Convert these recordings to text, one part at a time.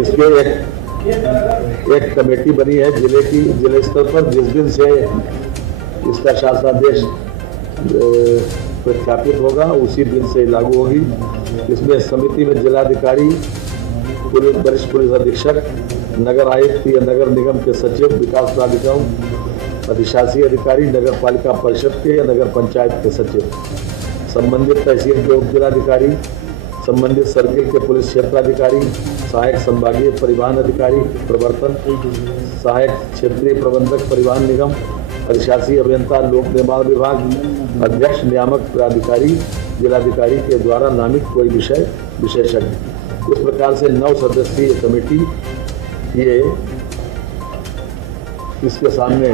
इसके एक कमेटी बनी है जिले स्तर पर, जिस दिन से इसका शासनादेश प्रख्यापित होगा उसी दिन से लागू होगी। इसमें समिति में जिलाधिकारी, वरिष्ठ पुलिस अधीक्षक, नगर आयुक्त या नगर निगम के सचिव, विकास प्राधिकरण, अधिशासी अधिकारी, नगर पालिका परिषद के या नगर पंचायत के सचिव, संबंधित तहसील के उप जिलाधिकारी, संबंधित सर्किल के पुलिस क्षेत्राधिकारी, सहायक संभागीय परिवहन अधिकारी, प्रवर्तन सहायक क्षेत्रीय प्रबंधक परिवहन निगम, अधिशासी अभियंता लोक निर्माण विभाग, अध्यक्ष नियामक प्राधिकारी, जिलाधिकारी के द्वारा नामित कोई विषय विशेषज्ञ। इस प्रकार से 9 सदस्यीय कमेटी ये इसके सामने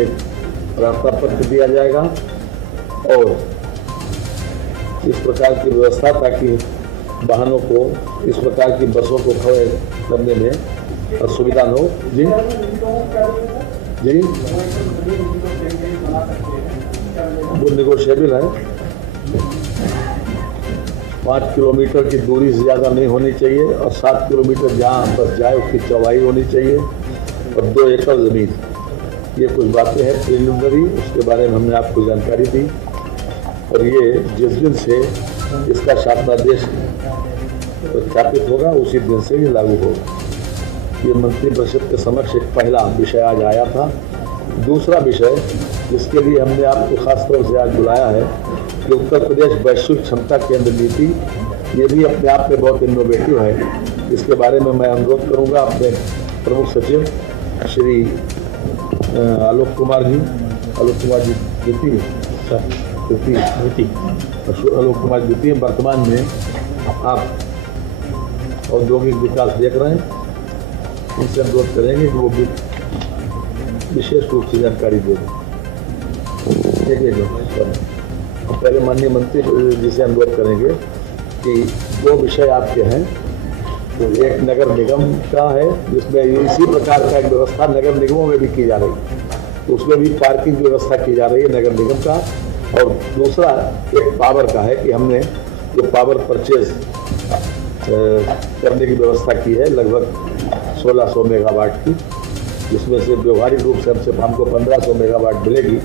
एक रास्ता पत्र दिया जाएगा और इस प्रकार की व्यवस्था, ताकि वाहनों को, इस प्रकार की बसों को खड़े करने में असुविधा न हो। जी जी, वो निगोशिएबल है। 5 किलोमीटर की दूरी से ज़्यादा नहीं होनी चाहिए और 7 किलोमीटर जहाँ बस जाए उसकी चौड़ाई होनी चाहिए और 2 एकड़ ज़मीन। ये कुछ बातें हैं प्रिलिमिनरी, उसके बारे में हमने आपको जानकारी दी और ये जिस दिन से इसका शासनादेश प्रख्यापित होगा उसी दिन से ये लागू होगा। ये मंत्रिपरिषद के समक्ष एक पहला विषय आज आया था। दूसरा विषय जिसके लिए हमने आपको खास तौर से आज बुलाया है कि उत्तर प्रदेश वैश्विक क्षमता केंद्र नीति, ये भी अपने आप में बहुत इनोवेटिव है। इसके बारे में मैं अनुरोध करूंगा अपने प्रमुख सचिव श्री आलोक कुमार जी आलोक कुमार द्वितीय वर्तमान में आप औद्योगिक विकास देख रहे हैं, उनसे अनुरोध करेंगे कि वो विशेष रूप से जानकारी दे दें। पहले माननीय मंत्री जी से अनुरोध करेंगे कि 2 विषय आपके हैं। तो एक नगर निगम का है जिसमें इसी प्रकार का एक व्यवस्था नगर निगमों में भी की जा रही है, तो उसमें भी पार्किंग की व्यवस्था की जा रही है नगर निगम का। और दूसरा एक पावर का है कि हमने जो पावर परचेज करने की व्यवस्था की है लगभग 1600 मेगावाट की, जिसमें से व्यवहारिक रूप से हमको 1500 मेगावाट मिलेगी।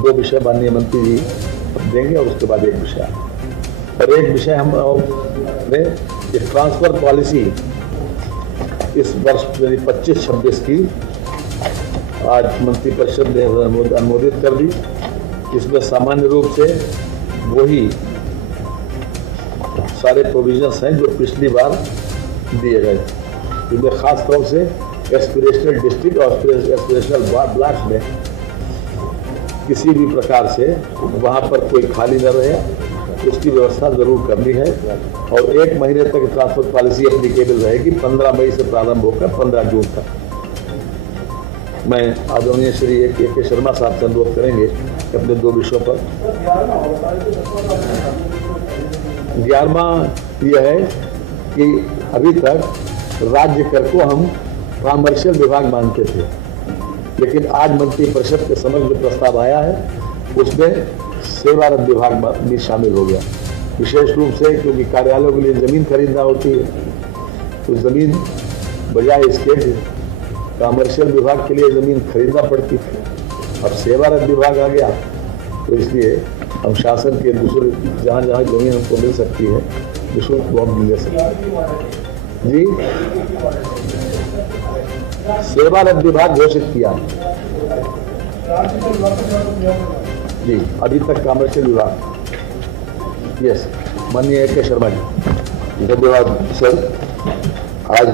2 विषय माननीय मंत्री जी देंगे और उसके बाद एक विषय और एक विषय हमने ट्रांसफर पॉलिसी इस वर्ष 25-26 की आज मंत्रिपरिषद ने अनुमोदित कर दी। इसमें सामान्य रूप से वही सारे प्रोविजंस हैं जो पिछली बार दिए गए। इनमें खास तौर से एस्पिरेशनल डिस्ट्रिक्ट और एस्पिरेशनल ब्लॉक्स में किसी भी प्रकार से वहाँ पर कोई खाली न रहे, उसकी व्यवस्था जरूर करनी है। और 1 महीने तक ट्रांसफर पॉलिसी एप्लीकेबल रहेगी, 15 मई से प्रारंभ होकर 15 जून तक। मैं आदरणीय श्री ए.के. शर्मा साहब से अनुरोध करेंगे अपने 2 विषयों पर। 11वां यह है कि अभी तक राज्य कर को हम कॉमर्शियल विभाग मानते थे, लेकिन आज मंत्रिपरिषद के समक्ष जो प्रस्ताव आया है उसमें सेवारत विभाग भी शामिल हो गया। विशेष रूप से क्योंकि कार्यालयों के लिए ज़मीन खरीदना होती है, तो ज़मीन बजाय इसके कॉमर्शियल विभाग के लिए ज़मीन खरीदना पड़ती थी। अब सेवारत विभाग आ गया तो इसलिए हम शासन के दूसरे जहाँ जहाँ ज़मीन हमको मिल सकती है निःशुल्क बॉन्ड ले सकते हैं। जी, सेवारत विभाग घोषित किया जी, अभी तक कॉमर्शियल विभाग। यस, माननीय ए.के. शर्मा जी। धन्यवाद सर। आज